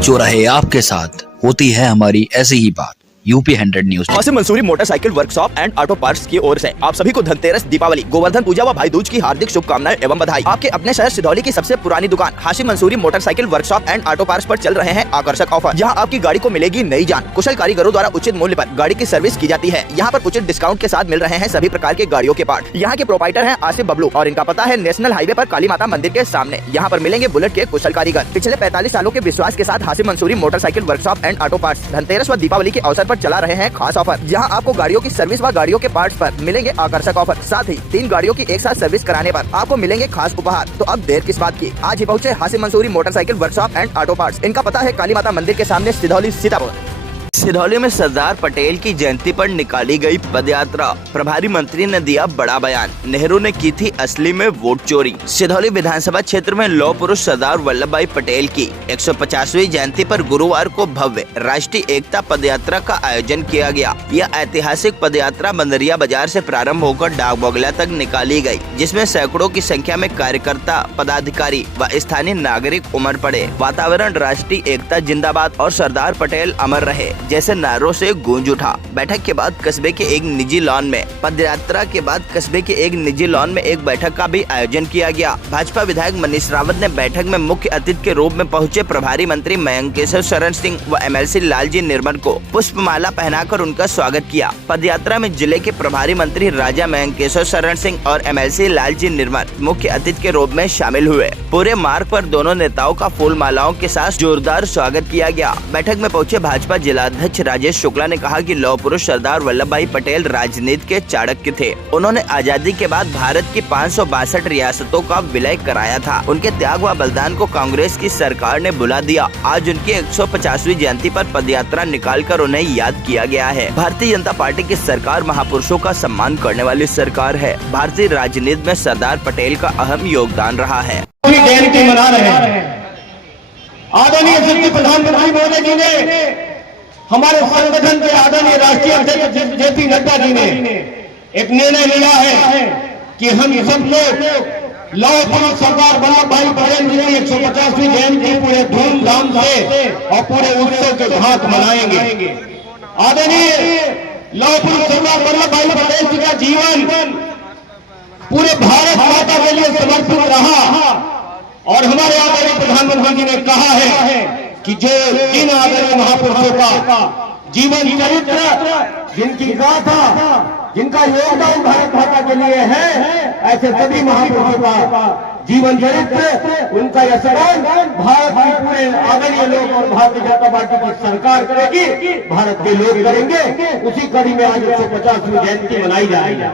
जो रहे आपके साथ, होती है हमारी ऐसी ही बात। UP 100 news. Hashim Mansoori motorcycle workshop and auto parts की ओर से आप सभी को धनतेरस, दीपावली, गोवर्धन पूजा व भाई दूज की हार्दिक शुभकामनाएं एवं बधाई। आपके अपने शहर सिधौली की सबसे पुरानी दुकान Hashim Mansoori motorcycle workshop and auto parts पर चल रहे हैं आकर्षक ऑफर, जहां आपकी गाड़ी को मिलेगी नई जान। कुशल कारीगरों द्वारा उचित मूल्य पर गाड़ी की सर्विस की जाती है। यहाँ पर उचित डिस्काउंट के साथ मिल रहे हैं सभी प्रकार के गाड़ियों के पार्ट। यहाँ के प्रोपाइटर हैं आसिफ बबलू और इनका पता है नेशनल हाईवे पर काली माता मंदिर के सामने। यहाँ पर मिलेंगे बुलेट के कुशल कारीगर। पिछले 45 सालों के विश्वास के साथ Hashim Mansoori motorcycle workshop and auto parts Dhanteras व दीपावली के अवसर पर चला रहे हैं खास ऑफर, जहां आपको गाड़ियों की सर्विस व गाड़ियों के पार्ट्स पर मिलेंगे आकर्षक ऑफर। साथ ही 3 गाड़ियों की एक साथ सर्विस कराने पर आपको मिलेंगे खास उपहार। तो अब देर किस बात की, आज ही पहुंचे Hashim Mansoori motorcycle workshop and auto parts. इनका पता है काली माता मंदिर के सामने, सिधौली, सीतापुर। सिधौली में सरदार पटेल की जयंती पर निकाली गई पदयात्रा। प्रभारी मंत्री ने दिया बड़ा बयान, नेहरू ने की थी असली में वोट चोरी। सिधौली विधानसभा क्षेत्र में लौह पुरुष सरदार वल्लभ भाई पटेल की 150वीं जयंती पर गुरुवार को भव्य राष्ट्रीय एकता पदयात्रा का आयोजन किया गया। यह ऐतिहासिक पदयात्रा बंदरिया बाजार से प्रारंभ होकर डाक बंगला तक निकाली गई, जिसमें सैकड़ों की संख्या में कार्यकर्ता, पदाधिकारी व स्थानीय नागरिक उमड़ पड़े। वातावरण राष्ट्रीय एकता जिंदाबाद और सरदार पटेल अमर रहे जैसे नारों से गूंज उठा। बैठक के बाद कस्बे के एक निजी लॉन में पदयात्रा के बाद कस्बे के एक निजी लॉन में एक बैठक का भी आयोजन किया गया। भाजपा विधायक मनीष रावत ने बैठक में मुख्य अतिथि के रूप में पहुंचे प्रभारी मंत्री मयंकेश्वर शरण सिंह व MLC लालजी निर्मल को पुष्पमाला पहनाकर उनका स्वागत किया। पदयात्रा में जिले के प्रभारी मंत्री राजा मयंकेश्वर शरण सिंह और MLC लालजी निर्मल मुख्य अतिथि के रूप में शामिल हुए। पूरे मार्ग पर दोनों नेताओं का फूल मालाओं के साथ जोरदार स्वागत किया गया। बैठक में पहुंचे भाजपा जिलाध्यक्ष राजेश शुक्ला ने कहा कि लौह पुरुष सरदार वल्लभ भाई पटेल राजनीति के चाणक्य थे। उन्होंने आजादी के बाद भारत की 562 रियासतों का विलय कराया था। उनके त्याग व बलिदान को कांग्रेस की सरकार ने भुला दिया। आज उनकी 150वीं जयंती पर पदयात्रा निकालकर उन्हें याद किया गया है। भारतीय जनता पार्टी की सरकार महापुरुषों का सम्मान करने वाली सरकार है। भारतीय राजनीति में सरदार पटेल का अहम योगदान रहा है। जयंती मना रहे हैं। आदरणीय प्रधानमंत्री मोदी जी ने, हमारे संगठन के आदरणीय राष्ट्रीय अध्यक्ष JP नड्डा जी ने एक निर्णय लिया है कि हम सब लोग लौह पुरुष सरदार वल्लभ भाई पटेल जी की 150वीं जयंती पूरे धूमधाम से और पूरे उत्सव के साथ मनाएंगे। आदरणीय लौह पुरुष सरदार वल्लभ भाई पटेल जी का जीवन पूरे भारत माता के लिए समर्पित रहा और हमारे आदरणीय प्रधानमंत्री जी ने कहा है कि जो जिन आदरणीय महापुरुषों का जीवन चरित्र, जिनकी गाथा, जिनका योगदान भारत माता के लिए है, ऐसे सभी महापुरुषों का जीवन चरित्र, उनका योगदान भारत के पूरे आदरणीय लोग और भारतीय जनता पार्टी की सरकार करेगी, भारत के लोग करेंगे। उसी कड़ी में आज 150वीं जयंती मनाई जा रही है।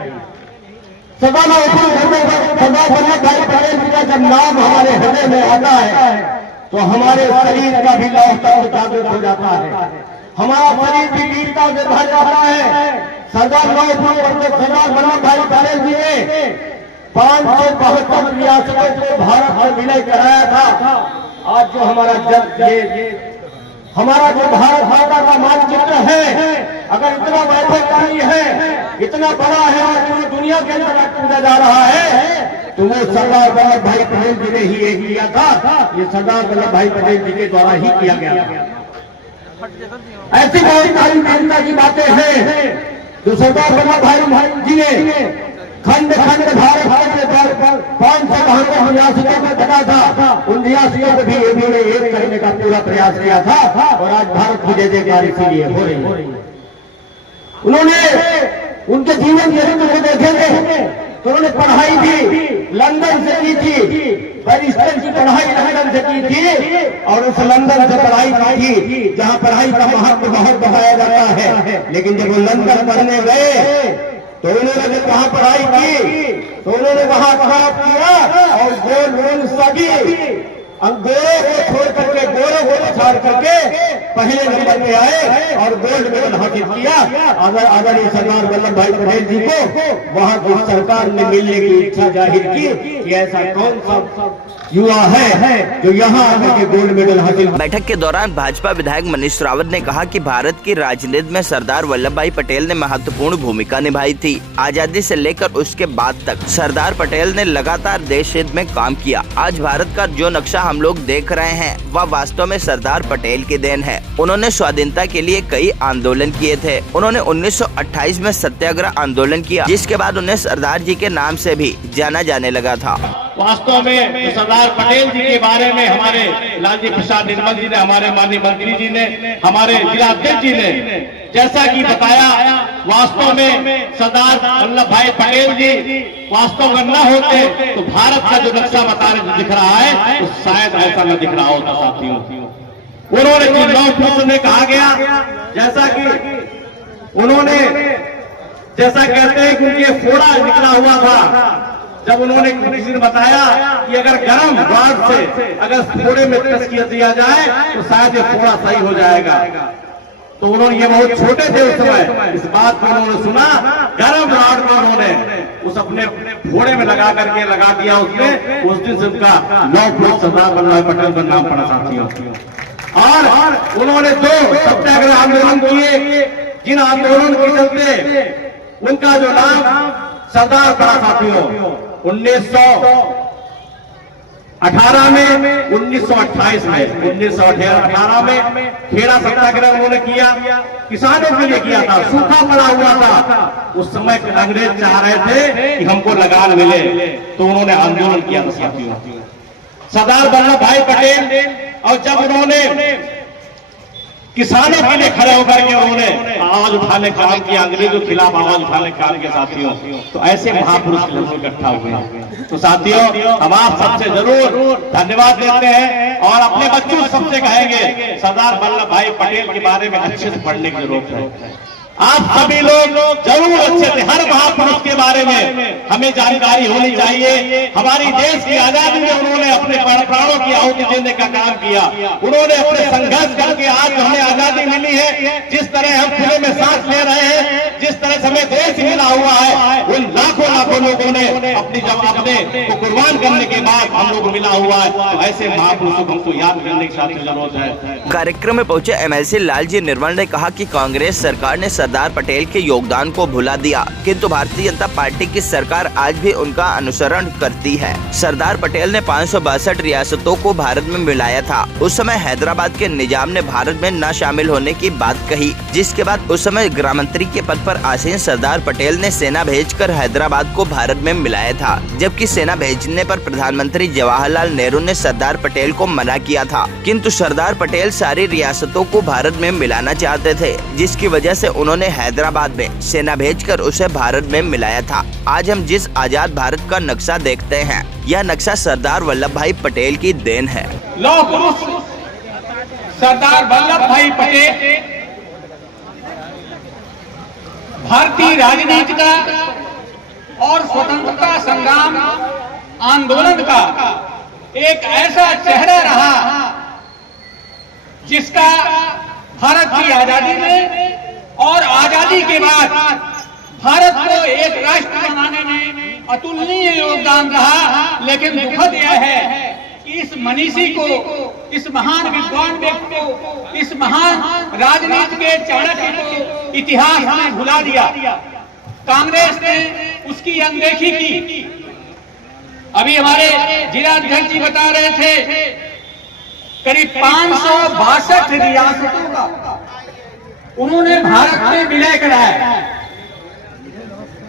सरदार वल्लभ भाई पटेल जी का जब नाम हमारे हृदय में आता है तो हमारे शरीर का भी लौह तत्व जागृत हो जाता है, हमारा शरीर भी वीरता से भर जाता है। सरदार वल्लभ भाई पटेल जी ने 572 रियासतों को भारत में विलय कराया था। आज जो हमारा जो भारत माता का मानचित्र है, अगर इतना वैभवशाली है, इतना बड़ा है और पूरी दुनिया के अंदर पूजा जा रहा है, तो वो सरदार वल्लभ भाई पटेल जी ने ही ये किया था। ये सरदार वल्लभ भाई पटेल जी के द्वारा ही किया गया था। ऐसी बहुत सारी चिंता की बातें हैं जो सरदार वल्लभ भाई जी ने खंड खंड भारत के 572 रियासतों को बना था। उन रियासतों को भी एक करने का पूरा प्रयास किया था और आज भारत की जय जयकार इसीलिए हो रही है। उन्होंने उनके जीवन चरित्र को देखेंगे तो उन्होंने पढ़ाई भी लंदन से की थी, बैरिस्टर की पढ़ाई लंदन से की थी और उस लंदन से पढ़ाई की थी जहां पढ़ाई का महत्व बहुत बताया जाता है। लेकिन जब वो लंदन पढ़ने गए तो उन्होंने जब वहां पढ़ाई की तो उन्होंने वहां काम किया और गोल सभी अंग्रेजों को छोड़ करके गोरों को छोड़ करके पहले नंबर पे आए और गोल्ड मेडल हासिल किया। आदरणीय सरदार वल्लभ भाई पटेल जी को वहां की सरकार ने मिलने की इच्छा जाहिर की कि ऐसा कौन सा युवा है जो यहाँ आके गोल्ड मेडल हासिल। बैठक के दौरान भाजपा विधायक मनीष रावत ने कहा कि भारत की राजनीति में सरदार वल्लभ भाई पटेल ने महत्वपूर्ण भूमिका निभाई थी। आजादी से लेकर उसके बाद तक सरदार पटेल ने लगातार देश हित में काम किया। आज भारत का जो नक्शा हम लोग देख रहे हैं वह वास्तव में सरदार पटेल की देन है। उन्होंने स्वाधीनता के लिए कई आंदोलन किए थे। उन्होंने 1928 में सत्याग्रह आंदोलन किया, जिसके बाद उन्हें सरदार जी के नाम से भी जाना जाने लगा था। वास्तव में सरदार पटेल जी के बारे में हमारे लालजी प्रसाद निर्मल जी ने, हमारे माननीय मंत्री जी ने, हमारे जिलाध्यक्ष जी ने जैसा कि बताया, वास्तव में सरदार वल्लभ भाई पटेल जी वास्तव में न होते तो भारत का जो नक्शा बता रहे दिख रहा है तो शायद ऐसा न दिख रहा होता साथियों। उन्होंने लौह पुरुष में कहा गया, जैसा कि उन्होंने जैसा कहते हैं कि उनके फोड़ा निकला हुआ था, जब उन्होंने किसी ने बताया कि अगर गर्म रॉड से अगर फोड़े में टच किया दिया जाए तो शायद ये फोड़ा सही हो जाएगा। तो उन्होंने, ये बहुत छोटे थे उस समय, इस बात को उन्होंने सुना, गर्म रॉड में उन्होंने उस अपने फोड़े में लगा करके लगा दिया उसमें। उस दिन से उनका लौह पुरुष सरदार वल्लभ भाई पटेल का नाम पड़ा साथियों। और उन्होंने दो सत्याग्रह आंदोलन किए, जिन आंदोलन के चलते उनका जो नाम सरदार पड़ा साथियों। 1918 में, 1928 में, 1918 में खेड़ा सत्याग्रह उन्होंने किया, किसानों के लिए किया था, सूखा पड़ा हुआ था। उस समय अंग्रेज चाह रहे थे कि हमको लगान मिले, तो उन्होंने आंदोलन किया था साथियों। सरदार वल्लभ भाई पटेल, और जब उन्होंने किसानों के लिए खड़े होकर के उन्होंने आवाज उठाने का काम किया, अंग्रेजों के खिलाफ आवाज उठाने का काम किया साथियों, तो ऐसे महापुरुष लोग इकट्ठा हुए। तो साथियों, हम आप सबसे जरूर धन्यवाद देते हैं और अपने बच्चों सबसे कहेंगे सरदार वल्लभ भाई पटेल के बारे में अच्छे से पढ़ने की जरूरत है। आप सभी लोग जरूर अच्छे से, हर महापुरुष के बारे में हमें जानकारी होनी चाहिए। हमारी देश की आजादी में उन्होंने अपने प्राणों की आहुति देने का काम किया। उन्होंने अपने संघर्ष करके आज हमें आजादी मिली है। जिस तरह हम खुले में सांस ले रहे हैं, जिस तरह से हमें देश मिला हुआ है, उन लाखों लाखों लोगों ने अपनी अपने को कुर्बान करने के बाद हम लोग मिला हुआ है। तो ऐसे महापुरुषों को हमको याद करने की जरूरत है। कार्यक्रम में पहुंचे MLC लालजी निर्मल ने कहा कि कांग्रेस सरकार ने सरदार पटेल के योगदान को भुला दिया, किंतु भारतीय जनता पार्टी की सरकार आज भी उनका अनुसरण करती है। सरदार पटेल ने 562 रियासतों को भारत में मिलाया था। उस समय हैदराबाद के निजाम ने भारत में न शामिल होने की बात कही, जिसके बाद उस समय गृह मंत्री के पद पर आसीन सरदार पटेल ने सेना भेजकर हैदराबाद को भारत में मिलाया था, जबकि सेना भेजने पर प्रधानमंत्री जवाहरलाल नेहरू ने सरदार पटेल को मना किया था। किंतु सरदार पटेल सारी रियासतों को भारत में मिलाना चाहते थे, जिसकी वजह से उन्होंने हैदराबाद में सेना भेजकर उसे भारत में मिलाया था। आज हम जिस आजाद भारत का नक्शा देखते हैं, यह नक्शा सरदार वल्लभ भाई पटेल की देन है। लौह पुरुष सरदार वल्लभ भाई पटेल भारतीय राजनीति का और स्वतंत्रता संग्राम आंदोलन का एक ऐसा चेहरा रहा जिसका भारत की आजादी में और आजादी के बाद भारत को एक राष्ट्र बनाने में अतुलनीय योगदान रहा। लेकिन दुखद यह है कि इस मनीषी को, इस महान विद्वान व्यक्ति को, इस महान राजनीति के चाणक्य को इतिहास ने भुला दिया। कांग्रेस ने उसकी अनदेखी की। अभी हमारे जिलाध्यक्ष जी बता रहे थे, करीब 562 रियासतों का उन्होंने भारत में विलय कराया।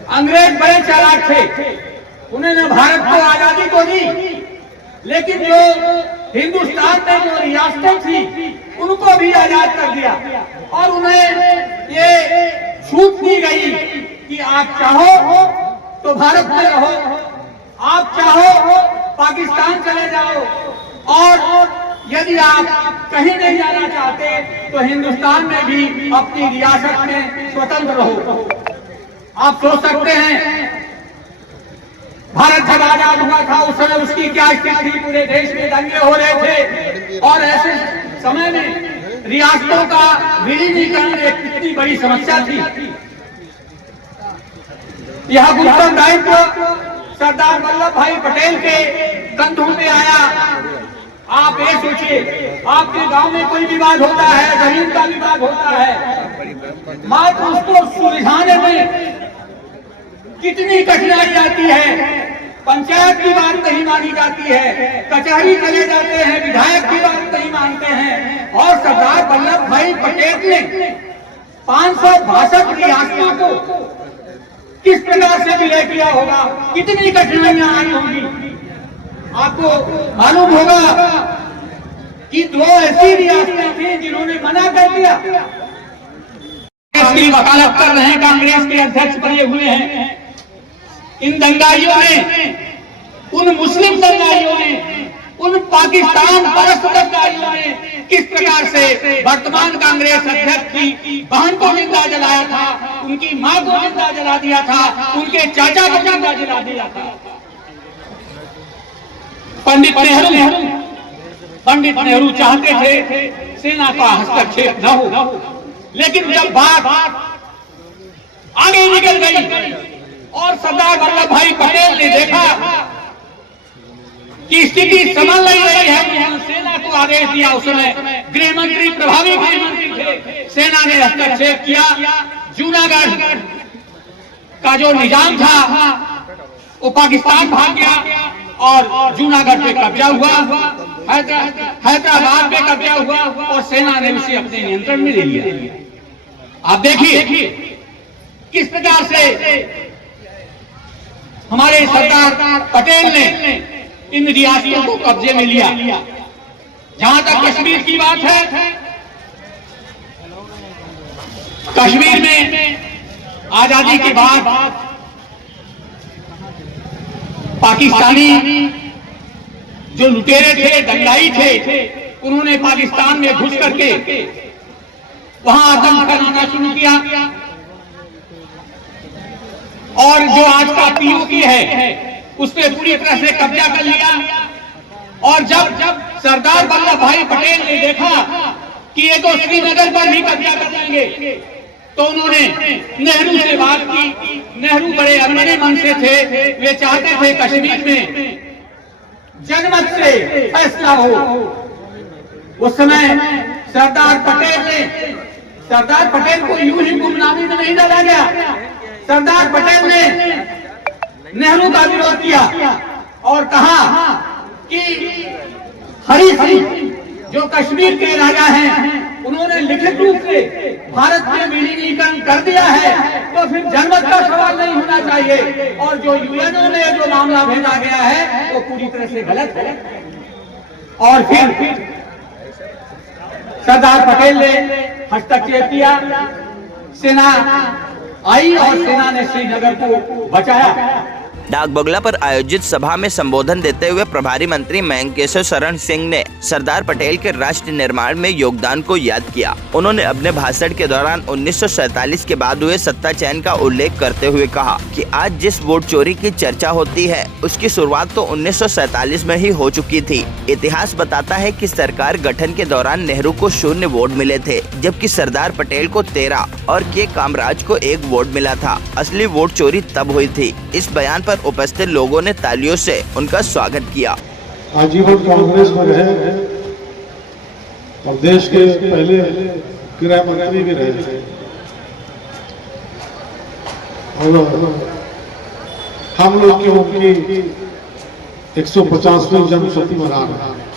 अंग्रेज बड़े चालाक थे, उन्होंने भारत को आजादी तो दी, लेकिन जो हिंदुस्तान में जो रियासतें थी उनको भी आजाद कर दिया और उन्हें ये छूट दी गई कि आप चाहो तो भारत में रहो, आप चाहो पाकिस्तान चले जाओ, और यदि आप कहीं नहीं जाना चाहते तो हिंदुस्तान में भी अपनी रियासत में स्वतंत्र रहो। आप सोच सकते हैं भारत जब आजाद हुआ था उस समय उसकी क्या स्थिति थी, पूरे देश में दंगे हो रहे थे और ऐसे समय में रियासतों का विलीनीकरण एक कितनी बड़ी समस्या थी। यह उत्तरदायित्व सरदार वल्लभ भाई पटेल के कंधों में आया। आप ये सोचिए, आपके गांव में कोई विवाद होता है, जमीन का विवाद होता है, मात्र उसको सुलझाने में कितनी कठिनाई आती है, पंचायत की बात नहीं मानी जाती है, कचहरी चले जाते हैं, विधायक की बात नहीं मानते हैं। और सरदार वल्लभ भाई पटेल ने 562 रियासतों को किस प्रकार से विलय किया होगा, कितनी कठिनाइयां आई होंगी। आपको मालूम होगा कि 2 ऐसी रियासतें थी जिन्होंने मना कर दिया। इसकी वकालत कर रहे हैं, कांग्रेस के अध्यक्ष बने हुए हैं। इन दंगाइयों ने, उन मुस्लिम दंगाइयों ने, उन पाकिस्तान परस्त दंगाइयों ने किस प्रकार से वर्तमान कांग्रेस अध्यक्ष की बहन को जिंदा जलाया था, उनकी मां को जिंदा जला दिया था, उनके चाचा को जिंदा जला दिया था। पंडित नेहरू चाहते थे सेना का हस्तक्षेप न हो, लेकिन जब बात आगे निकल गई और सरदार वल्लभ भाई पटेल ने देखा कि स्थिति संभल नहीं रही है, उन्होंने सेना को आदेश दिया। उस समय गृह मंत्री, प्रभावी गृह मंत्री थे, सेना ने हस्तक्षेप किया। जूनागढ़ का जो निजाम था वो पाकिस्तान भाग गया और जूनागढ़ पे कब्जा हुआ, हैदराबाद पे कब्जा हुआ और सेना ने उसे अपने नियंत्रण में ले लिया। आप देखिए किस प्रकार से हमारे सरदार पटेल ने इन रियासतों को कब्जे में लिया। जहां तक कश्मीर की बात है, कश्मीर में आजादी के बाद पाकिस्तानी जो लुटेरे थे, दंगाई थे, उन्होंने पाकिस्तान में घुस करके वहां आतंक फैलाना शुरू किया और जो आज का पीओके है उस पर पूरी तरह से कब्जा कर लिया। और जब सरदार वल्लभ भाई पटेल ने देखा कि ये तो श्रीनगर पर भी कब्जा कर लेंगे, तो उन्होंने नेहरू से बात की। नेहरू बड़े अनबने मन से थे, वे चाहते थे कश्मीर में जनमत से फैसला हो। उस समय सरदार पटेल को यूं ही गुमनामी में नहीं डाला गया। सरदार पटेल ने नेहरू का विरोध किया और कहा कि हरी सिंह जो कश्मीर के राजा हैं, उन्होंने लिखित रूप से भारत में विलीनीकरण कर दिया है, तो फिर जनमत का सवाल नहीं होना चाहिए। और जो यूएनओ में जो मामला भेजा गया है वो पूरी तरह से गलत है। और फिर सरदार पटेल ने हस्तक्षेप किया, सेना आई और सेना ने श्रीनगर को बचाया। डाक बंगला पर आयोजित सभा में संबोधन देते हुए प्रभारी मंत्री मेंकेश्वर शरण सिंह ने सरदार पटेल के राष्ट्र निर्माण में योगदान को याद किया। उन्होंने अपने भाषण के दौरान 1947 के बाद हुए सत्ता चयन का उल्लेख करते हुए कहा कि आज जिस वोट चोरी की चर्चा होती है उसकी शुरुआत तो 1947 में ही हो चुकी थी। इतिहास बताता है कि सरकार गठन के दौरान नेहरू को 0 वोट मिले थे, जबकि सरदार पटेल को 13 और के कामराज को 1 वोट मिला था। असली वोट चोरी तब हुई थी। इस बयान पर उपस्थित लोगों ने तालियों से उनका स्वागत किया। आजीवन कांग्रेस में रहे और देश के पहले गृह मंत्री भी रहे और हम लोग की उनकी 150वीं जन्म शती मना रहे हैं।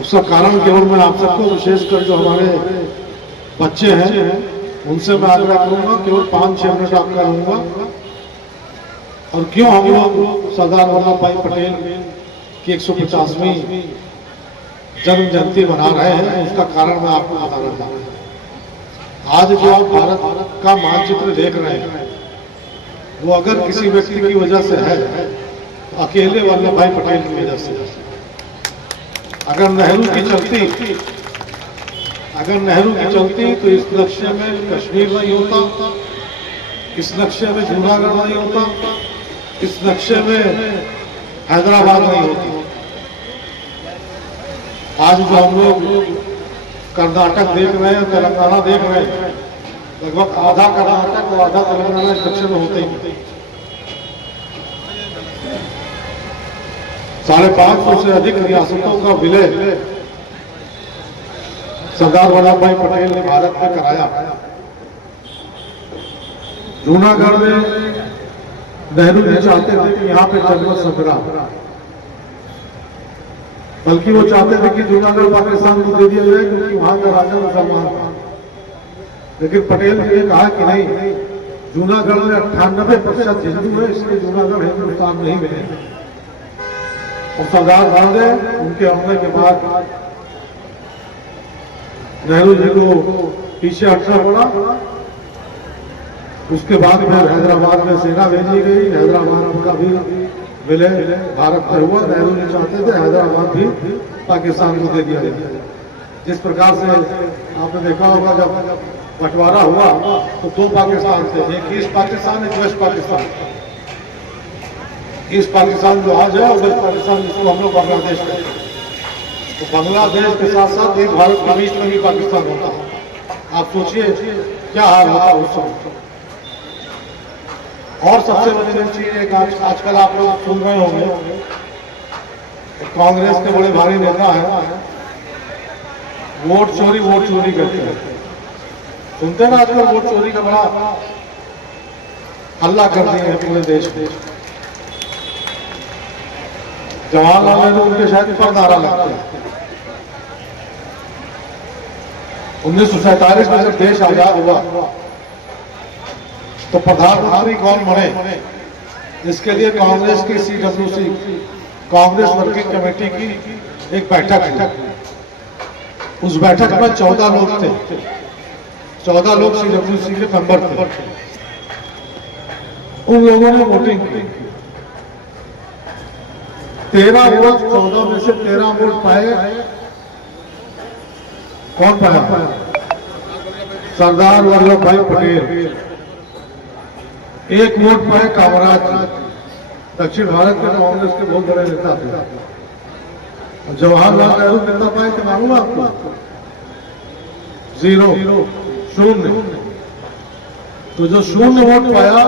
उसका कारण केवल मैं आप सबको, विशेषकर जो हमारे बच्चे हैं, उनसे मैं आग्रह करूंगा, केवल 5-6 मिनट आपका रहूंगा। और क्यों हम लोग सरदार वल्लभ भाई पटेल की 150वीं जन्म जयंती मना रहे हैं, उसका कारण मैं आपको बताना चाहता हूँ। आज जो आप भारत का मानचित्र देख रहे हैं, वो अगर किसी व्यक्ति की वजह से है, तो अकेले वल्लभ भाई पटेल की वजह से है। अगर नेहरू की चलती तो इस नक्शे में कश्मीर नहीं होता, इस नक्शे में जूनागढ़ नहीं होता, इस नक्शे में हैदराबाद नहीं होती। आज जो हम लोग कर्नाटक देख रहे हैं, तेलंगाना देख रहे हैं, लगभग आधा कर्नाटक और आधा तेलंगाना इस नक्शे में होते ही। 550 से अधिक रियासतों का विलय सरदार वल्लभ भाई पटेल ने भारत में कराया। जूनागढ़ में नेहरू जी चाहते थे कि यहाँ पे जन्म संग्राम, बल्कि वो चाहते थे कि जूनागढ़ पाकिस्तान को दे दिया जाए क्योंकि वहां का राजा मुसलमान था। लेकिन पटेल ने कहा कि नहीं, जूनागढ़ में 98% हिंदू है, इसलिए जूनागढ़ हिंदुस्तान नहीं मिलेगा। और सरदार गांधी उनके आने के बाद नेहरू जी को पीछे हटना पड़ा। उसके बाद फिर हैदराबाद में सेना भेजी गई, हैदराबाद का भी विलय भारत में हुआ। नेहरू जी चाहते थे हैदराबाद भी पाकिस्तान को दे दिया जाए। जिस प्रकार से आपने देखा होगा जब बंटवारा हुआ तो दो पाकिस्तान थे, एक ईस्ट पाकिस्तान, एक वेस्ट पाकिस्तान। ईस्ट पाकिस्तान जो आज है और वेस्ट पाकिस्तान जिसको हम लोग बांग्लादेश कहते हैं, तो बांग्लादेश के साथ साथ एक भारत के बीच में भी पाकिस्तान होता। आप सोचिए क्या हाल होता उस समय। और सबसे बड़ी चीज एक आजकल आप लोग सुन रहे होंगे, कांग्रेस के बड़े भारी नेता हैं, वोट चोरी करते हैं। सुनते ना आजकल वोट चोरी का बड़ा हल्ला कर दिए हैं पूरे देश में। जवाहरलाल नेहरू उनके शायद पर नारा लगते हैं। 1947 में जब देश आजाद हुआ तो प्रधानमंत्री कौन बने, इसके लिए कांग्रेस की CWC कांग्रेस वर्किंग कमेटी की एक बैठक हुई। उस बैठक में 14 लोग थे, 14 लोग CWC के मेंबर थे। उन लोगों ने वोटिंग की, 13 वोट, 14 में से 13 वोट पाए। कौन पाया? सरदार वल्लभ भाई पटेल। एक वोट पाए कामराज, दक्षिण भारत के कांग्रेस के बहुत बड़े नेता थे। जवाहरलाल नेहरू कितना पाए थे मालूम आपको? 0, शून्य। तो जो शून्य वोट पाया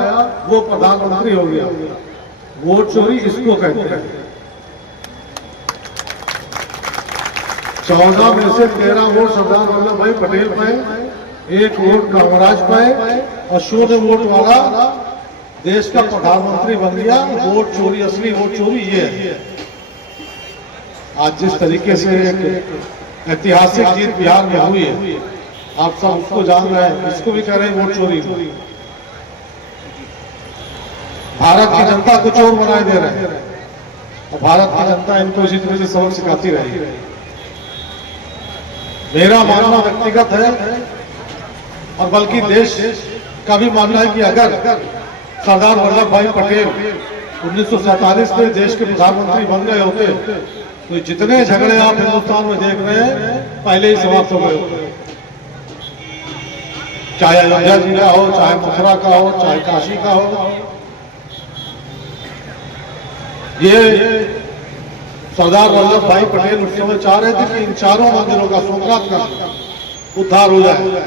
वो प्रधानमंत्री हो गया। वोट चोरी इसको कहते हैं। 14 में से 13 वोट सरदार वल्लभ भाई पटेल पाए, एक वोट कामराज पाए और शून्य वोट वाला देश का प्रधानमंत्री बन गया। वोट चोरी, असली वोट चोरी ये है। आज जिस तरीके से एक ऐतिहासिक जीत बिहार में हुई है, आप सब उसको जान रहे हैं, इसको भी कह रहे हैं वोट चोरी। भारत की जनता को चोर बनाए दे रहे हैं और भारत की जनता इनको इसी तरह से सबक सिखाती रही। मेरा मानना व्यक्तिगत है और बल्कि देश का भी मानना है कि अगर सरदार वल्लभ भाई पटेल 1947 में देश के प्रधानमंत्री बन गए होते तो जितने झगड़े आप हिंदुस्तान में देख रहे हैं पहले ही समाप्त हो गए होते। चाहे अयोध्या जी का हो, चाहे मथुरा का हो, चाहे काशी का हो। ये सरदार वल्लभ भाई पटेल उस समय चाह रहे थे कि इन चारों मंदिरों का सोमनाथ का उद्धार हो जाए,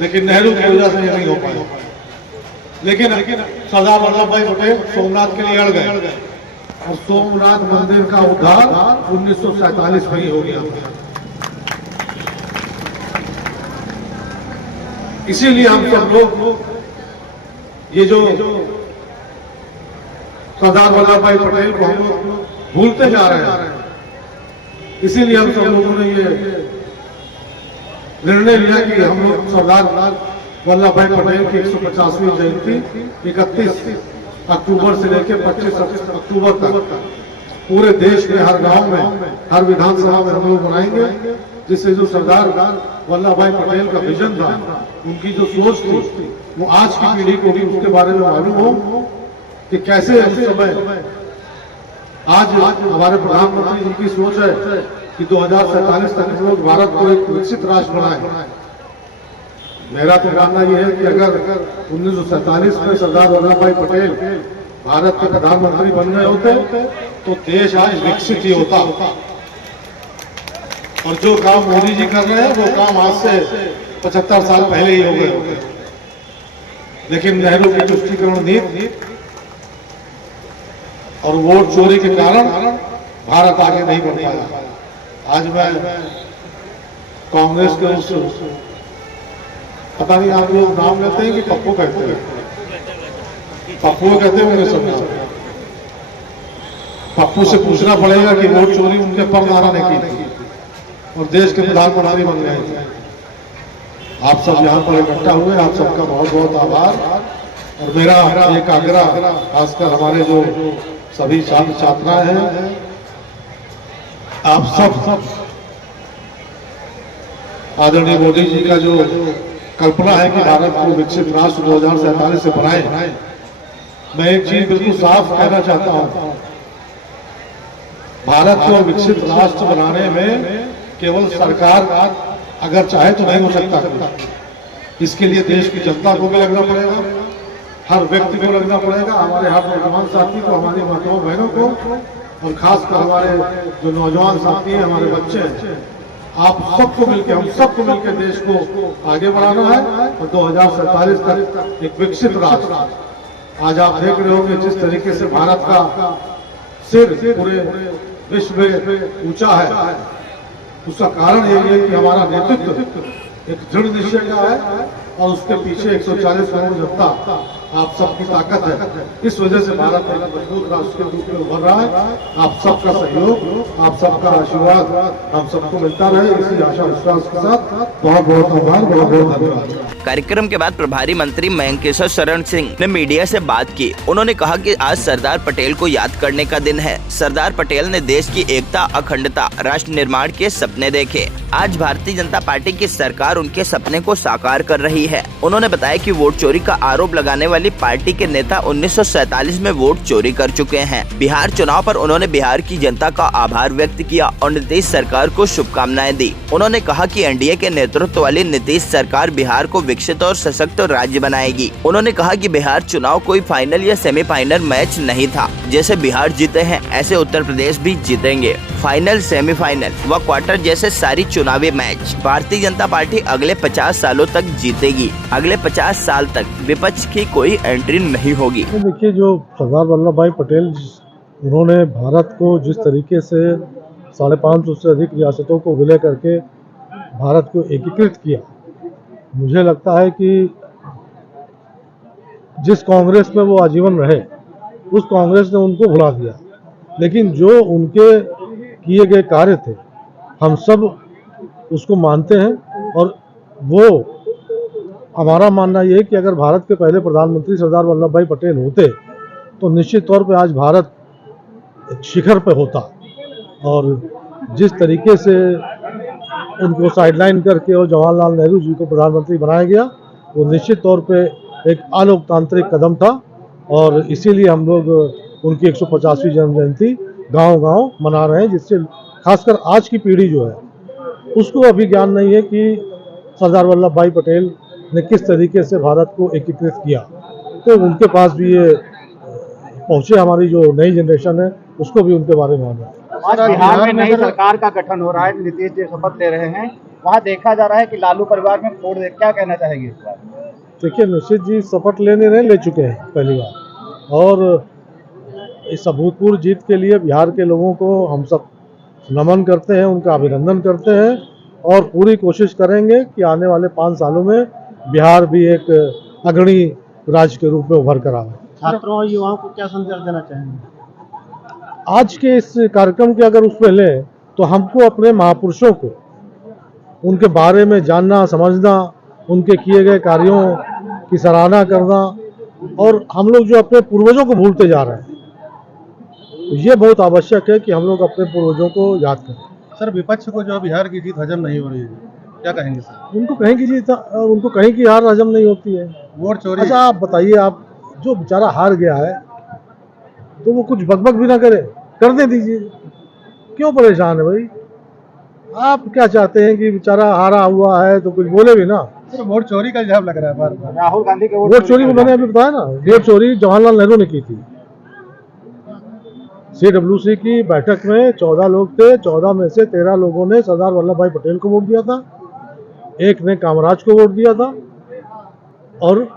लेकिन नेहरू की वजह से ये नहीं हो पाया। लेकिन सरदार वल्लभ भाई पटेल सोमनाथ के लिए अड़ गए और सोमनाथ मंदिर का उद्धार 1947 में ही हो गया। इसीलिए हम सब लोग ये जो सरदार वल्लभ भाई पटेल को हम लोग भूलते जा रहे हैं, इसीलिए हम सब लोगों ने ये निर्णय लिया कि हम लोग सरदार वल्लभ भाई पटेल की 150वीं जयंती 31 अक्टूबर से लेकर 25 अक्टूबर तक पूरे देश में हर गांव में, हर विधानसभा में हम लोग बनाएंगे, जिससे जो सरदार वल्लभ भाई पटेल का विजन था, उनकी जो सोच थी, वो आज की पीढ़ी को भी उसके बारे में मालूम हो कि कैसे उस समय आज हमारे प्रधानमंत्री जी की सोच है कि 2047 तक हम लोग भारत को एक विकसित राष्ट्र बनाए। मेरा तो मानना यह है कि अगर 1947 में सरदार वल्लभ भाई पटेल भारत के प्रधानमंत्री बन गए होते तो देश आज विकसित ही होता। और जो काम मोदी जी कर रहे हैं वो काम आज से 75 साल पहले ही हो गए होते। लेकिन नेहरू की तुष्टीकरण नीति और वोट चोरी के कारण भारत आगे नहीं बढ़ पाया। आज मैं कांग्रेस के उस पता नहीं आप लोग नाम लेते हैं कि पप्पू कहते हैं, पप्पू को कहते हैं मेरे सब। पप्पू से पूछना पड़ेगा कि वोट चोरी उनके परदारा ने की थी और देश के प्रधानमंत्री बन गए थे। आप सब यहाँ पर इकट्ठा हुए, आप सबका बहुत बहुत आभार। और मेरा एक आग्रह, खासकर हमारे जो सभी छात्र छात्राएं हैं, आप सब आदरणीय मोदी जी का जो कल्पना है कि भारत को विकसित राष्ट्र 2047 से बनाए, मैं एक चीज बिल्कुल साफ कहना चाहता हूं, भारत को विकसित राष्ट्र बनाने में केवल सरकार अगर चाहे तो नहीं हो सकता। इसके लिए देश की जनता को भी लगना पड़ेगा, हर व्यक्ति को लगना पड़ेगा, हमारे हर नौजवान साथी को, हमारी माताओं बहनों को, और खासकर हमारे जो नौजवान साथी हैं, हमारे बच्चे हैं, आप सबको मिलकर, हम सबको मिलकर देश को आगे बढ़ाना है और 2047 तक एक विकसित राष्ट्र। आज आप देख रहे होंगे जिस तरीके से भारत का सिर पूरे विश्व में ऊंचा है, उसका कारण यही है कि हमारा नेतृत्व एक दृढ़ निश्चय का है और उसके पीछे 140 करोड़ जनता आप सबकी ताकत है। इस वजह से भारत एक मजबूत राष्ट्र के रूप में उभर रहा है। आप सबका सहयोग, आप सबका आशीर्वाद हम सबको मिलता रहे, इसी आशा विश्वास के साथ बहुत बहुत आभार, बहुत बहुत धन्यवाद। कार्यक्रम के बाद प्रभारी मंत्री मयंकेश्वर शरण सिंह ने मीडिया से बात की। उन्होंने कहा कि आज सरदार पटेल को याद करने का दिन है। सरदार पटेल ने देश की एकता, अखंडता, राष्ट्र निर्माण के सपने देखे। आज भारतीय जनता पार्टी की सरकार उनके सपने को साकार कर रही है। उन्होंने बताया कि वोट चोरी का आरोप लगाने वाली पार्टी के नेता 1947 में वोट चोरी कर चुके हैं। बिहार चुनाव पर उन्होंने बिहार की जनता का आभार व्यक्त किया और नीतीश सरकार को शुभकामनाएं दी। उन्होंने कहा कि एनडीए के नेतृत्व वाली नीतीश सरकार बिहार को विकसित और सशक्त राज्य बनाएगी। उन्होंने कहा कि बिहार चुनाव कोई फाइनल या सेमीफाइनल मैच नहीं था। जैसे बिहार जीते हैं ऐसे उत्तर प्रदेश भी जीतेंगे। फाइनल, सेमीफाइनल व क्वार्टर जैसे सारी चुनावी मैच भारतीय जनता पार्टी अगले 50 सालों तक जीतेगी। अगले 50 साल तक विपक्ष की कोई एंट्री नहीं होगी। देखिए, जो सरदार वल्लभ भाई पटेल, उन्होंने भारत को जिस तरीके से 550 से अधिक रियासतों को विलय करके भारत को एकीकृत किया, मुझे लगता है कि जिस कांग्रेस में वो आजीवन रहे, उस कांग्रेस ने उनको भुला दिया। लेकिन जो उनके किए गए कार्य थे, हम सब उसको मानते हैं और वो हमारा मानना ये है कि अगर भारत के पहले प्रधानमंत्री सरदार वल्लभ भाई पटेल होते तो निश्चित तौर पे आज भारत शिखर पे होता। और जिस तरीके से उनको साइडलाइन करके और जवाहरलाल नेहरू जी को प्रधानमंत्री बनाया गया, वो निश्चित तौर पे एक अलोकतांत्रिक कदम था और इसीलिए हम लोग उनकी 150वीं जन्म जयंती गांव-गांव मना रहे हैं, जिससे खासकर आज की पीढ़ी जो है उसको अभी ज्ञान नहीं है कि सरदार वल्लभ भाई पटेल ने किस तरीके से भारत को एकीकृत किया। तो उनके पास भी ये पहुँचे, हमारी जो नई जनरेशन है उसको भी उनके बारे में मालूम है। आज बिहार में नई सरकार का गठन हो रहा है, नीतीश जी शपथ ले रहे हैं, वहाँ देखा जा रहा है कि लालू परिवार में फोड़ दे, क्या कहना चाहेंगे इस बार? देखिए, निश्चित जी शपथ ले चुके हैं पहली बार, और इस अभूतपूर्व जीत के लिए बिहार के लोगों को हम सब नमन करते हैं, उनका अभिनंदन करते हैं और पूरी कोशिश करेंगे कि आने वाले 5 सालों में बिहार भी एक अग्रणी राज्य के रूप में उभर कर आए। छात्रों और युवाओं को क्या संदेश देना चाहेंगे? आज के इस कार्यक्रम के अगर उसमें लें तो हमको अपने महापुरुषों को, उनके बारे में जानना, समझना, उनके किए गए कार्यों की सराहना करना, और हम लोग जो अपने पूर्वजों को भूलते जा रहे हैं, तो ये बहुत आवश्यक है कि हम लोग अपने पूर्वजों को याद करें। सर, विपक्ष को जो बिहार की जीत हजम नहीं हो रही है, क्या कहेंगे सर? उनको कहीं की जीत और उनको कहीं की हार हजम नहीं होती है। वोट चोरी। अच्छा, आप बताइए, आप जो बेचारा हार गया है तो वो कुछ बकबक भी ना करे, करने दीजिए, क्यों परेशान है भाई? आप क्या चाहते हैं कि बेचारा हारा हुआ है तो कुछ बोले भी ना? सर, वोट चोरी का इल्जाम लग रहा है बार बार। राहुल गांधी के वोट चोरी को मैंने अभी बताया ना, वोट चोरी जवाहरलाल नेहरू ने की थी। CWC की बैठक में 14 लोग थे, 14 में से 13 लोगों ने सरदार वल्लभ भाई पटेल को वोट दिया था, एक ने कामराज को वोट दिया था और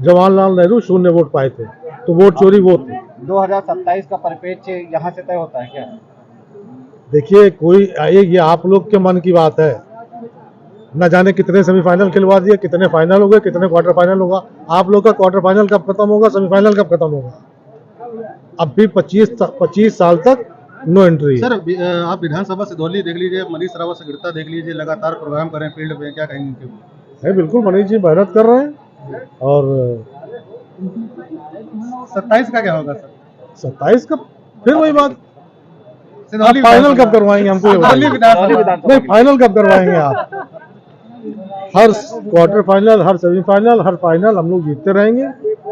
जवाहरलाल नेहरू 0 वोट पाए थे। तो वोट चोरी वो थी। 2027 का परिप्रेक्ष्य यहाँ से तय होता है क्या? देखिए, कोई ये आप लोग के मन की बात है, न जाने कितने सेमीफाइनल खिलवा दिए, कितने फाइनल हो गए, कितने क्वार्टर फाइनल होगा। आप लोग का क्वार्टर फाइनल कब खत्म होगा, सेमीफाइनल कब खत्म होगा? अब भी 25 साल तक नो एंट्री। सर आप विधानसभा सिधौली देख लीजिए, मनीष रावत से गिरता देख लीजिए, लगातार प्रोग्राम करें फील्ड पे, क्या कहेंगे इनके ऊपर? है बिल्कुल, मनीष जी मेहनत कर रहे हैं। और 27 का क्या होगा सर? 27 का फिर वही बात, सिधौली फाइनल कब करवाएंगे हमको ये बताइए। नहीं, फाइनल कब करवाएंगे आप? हर क्वार्टर फाइनल, हर सेमीफाइनल, हर फाइनल हम लोग जीतते रहेंगे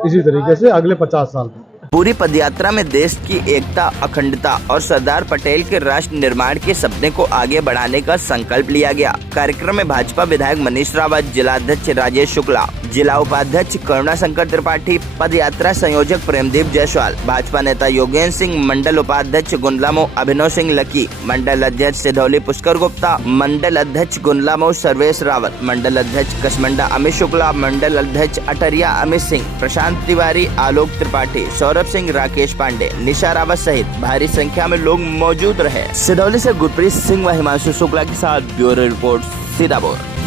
इसी तरीके से अगले 50 साल तक। पूरी पदयात्रा में देश की एकता, अखंडता और सरदार पटेल के राष्ट्र निर्माण के सपने को आगे बढ़ाने का संकल्प लिया गया। कार्यक्रम में भाजपा विधायक मनीष रावत, जिला अध्यक्ष राजेश शुक्ला, जिला उपाध्यक्ष करुणा शंकर त्रिपाठी, पदयात्रा संयोजक प्रेमदीप जायसवाल, भाजपा नेता योगेंद्र सिंह, मंडल उपाध्यक्ष गुंडलामो अभिनव सिंह लकी, मंडल अध्यक्ष सिधौली पुष्कर गुप्ता, मंडल अध्यक्ष गुंडलामो सर्वेश रावत, मंडल अध्यक्ष कसमंडा अमित शुक्ला, मंडल अध्यक्ष अटरिया अमित सिंह, प्रशांत तिवारी, आलोक त्रिपाठी, सौरभ सिंह, राकेश पांडे, निशा रावत सहित भारी संख्या में लोग मौजूद रहे। सिधौली से गुरप्रीत सिंह व हिमांशु शुक्ला के साथ ब्यूरो रिपोर्ट सीतापुर।